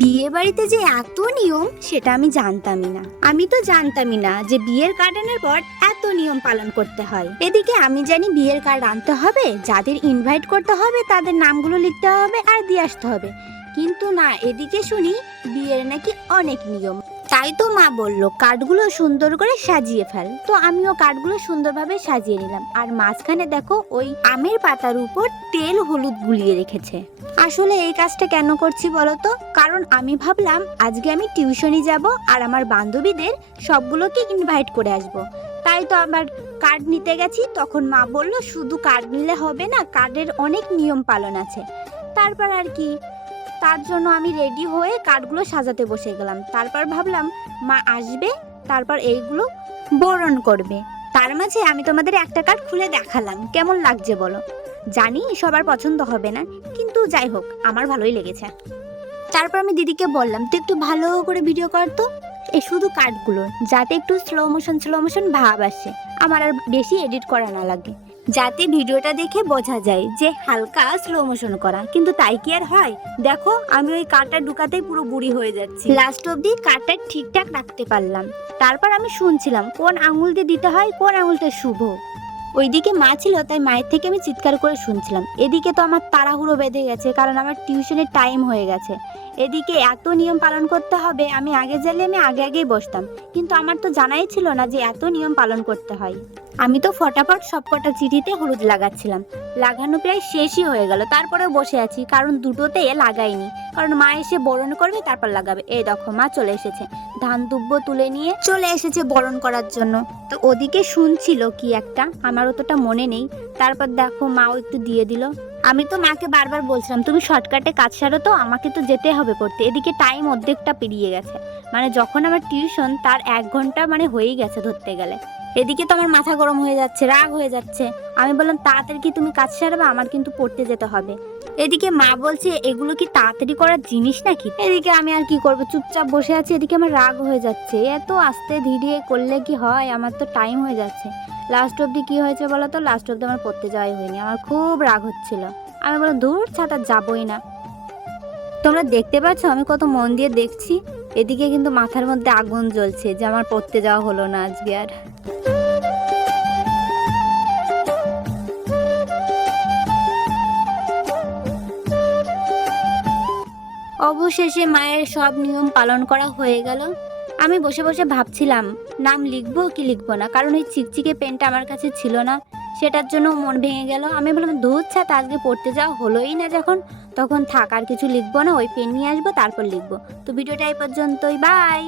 বিয়ে বাড়িতে যে এত নিয়ম সেটা আমি জানতামই না। আমি তো জানতামই না যে বিয়ের কার্ড আনার পর এত নিয়ম পালন করতে হয়। এদিকে আমি জানি বিয়ের কার্ড আনতে হবে, যাদের ইনভাইট করতে হবে তাদের নামগুলো লিখতে হবে আর দিয়ে আসতে হবে, কিন্তু না, এদিকে শুনি বিয়ের নাকি অনেক নিয়ম। তাই তো মা বললো কার্ডগুলো সুন্দর করে সাজিয়ে ফেল। তো আমিও কার্ডগুলো সুন্দরভাবে সাজিয়ে নিলাম, আর মাঝখানে দেখো ওই আমের পাতার উপর তেল হলুদ গুলিয়ে রেখেছে। আসলে এই কাজটা কেন করছি বলো তো? কারণ আমি ভাবলাম আজকে আমি টিউশনি যাব আর আমার বান্ধবীদের সবগুলোকে ইনভাইট করে আসব। তাই তো আবার কার্ড নিতে গেছি, তখন মা বলল শুধু কার্ড নিলে হবে না, কার্ডের অনেক নিয়ম পালন আছে। তারপর আর কি, তার জন্য আমি রেডি হয়ে কার্ডগুলো সাজাতে বসে গেলাম। তারপর ভাবলাম মা আসবে, তারপর এইগুলো বরণ করবে। তার মাঝে আমি তোমাদের একটা কার্ড খুলে দেখালাম, কেমন লাগছে বলো? জানি সবার পছন্দ হবে না, কিন্তু যাই হোক আমার ভালোই লেগেছে। তারপর আমি দিদিকে বললাম তুই একটু ভালো করে ভিডিও কর তো, এই শুধু কার্ডগুলো, যাতে একটু স্লো মোশন ভাব আসে, আমার আর বেশি এডিট করা না লাগে, যাতে ভিডিওটা দেখে বোঝা যায় যে হালকা স্লো মোশন করা। কিন্তু তাই কি আর হয়? দেখো আমি ওই কার্ডটা ঢুকাতেই পুরো বুড়ি হয়ে যাচ্ছি। লাস্ট অবধি কার্ডটা ঠিকঠাক রাখতে পারলাম। তারপর আমি শুনছিলাম কোন আঙুল দিয়ে দিতে হয়, কোন আঙুলটা শুভ। ওইদিকে মা ছিল, তাই মায়ের থেকে আমি চিৎকার করে শুনছিলাম। এদিকে তো আমার তাড়াহুড়ো বেঁধে গেছে, কারণ আমার টিউশনের টাইম হয়ে গেছে। এদিকে এত নিয়ম পালন করতে হবে, আমি আগে জানলে আমি আগেই বসতাম, কিন্তু আমার তো জানাই ছিল না যে এত নিয়ম পালন করতে হয়। আমি তো ফটাফট সবকটা চিঠিতে হলুদ লাগাচ্ছিলাম, লাগানো প্রায় শেষই হয়ে গেল। তারপরেও বসে আছি, কারণ দুটোতে লাগাইনি, কারণ মা এসে বরণ করবে তারপর লাগাবে। এই দেখো মা চলে এসেছে, ধান দুব্য তুলে নিয়ে চলে এসেছে বরণ করার জন্য। তো ওদিকে শুনছিল কি একটা, আমার অতটা মনে নেই। তারপর দেখো মাও একটু দিয়ে দিল। আমি তো মাকে বারবার বলছিলাম তুমি শর্টকাটে কাজ সারো তো, আমাকে তো যেতে হবে পড়তে। এদিকে টাইম অর্ধেকটা পেরিয়ে গেছে, মানে যখন আমার টিউশন তার 1 ঘন্টা মানে হয়েই গেছে ধরতে গেলে। এদিকে তো আমার মাথা গরম হয়ে যাচ্ছে, রাগ হয়ে যাচ্ছে। আমি বললাম তাড়াতাড়ি কি তুমি কাজ সারবা, আমার কিন্তু পড়তে যেতে হবে। এদিকে মা বলছে এগুলো কি তাড়াতাড়ি করার জিনিস নাকি? এদিকে আমি আর কি করবো, চুপচাপ বসে আছি। এদিকে আমার রাগ হয়ে যাচ্ছে, এত আস্তে ধীরে করলে কি হয়, আমার তো টাইম হয়ে যাচ্ছে। লাস্ট অবধি কি হয়েছে বলো তো? লাস্ট অবধি আমার পড়তে যাওয়াই হয়নি, আমার খুব রাগ হচ্ছিল। আমি বললাম ধুর ছাতা, যাবই না। তোমরা দেখতে পাচ্ছ আমি কত মন দিয়ে দেখছি। এদিকে কিন্তু মাথার মধ্যে আগুন জ্বলছে যে আমার পড়তে যাওয়া হলো না আজকে আর। অবশেষে মায়ের সব নিয়ম পালন করা হয়ে গেল। আমি বসে বসে ভাবছিলাম নাম লিখবো কি লিখবো না, কারণ ওই চিকচিকে পেনটা আমার কাছে ছিল না, সেটার জন্য মন ভেঙে গেল। আমি বললাম ধুর ছাতা, আজকে পড়তে যাওয়া হলোই না যখন, তখন থাক আর কিছু লিখবো না, ওই পেন নিয়ে আসবো তারপর লিখবো। তো ভিডিওটা এই পর্যন্তই, বাই।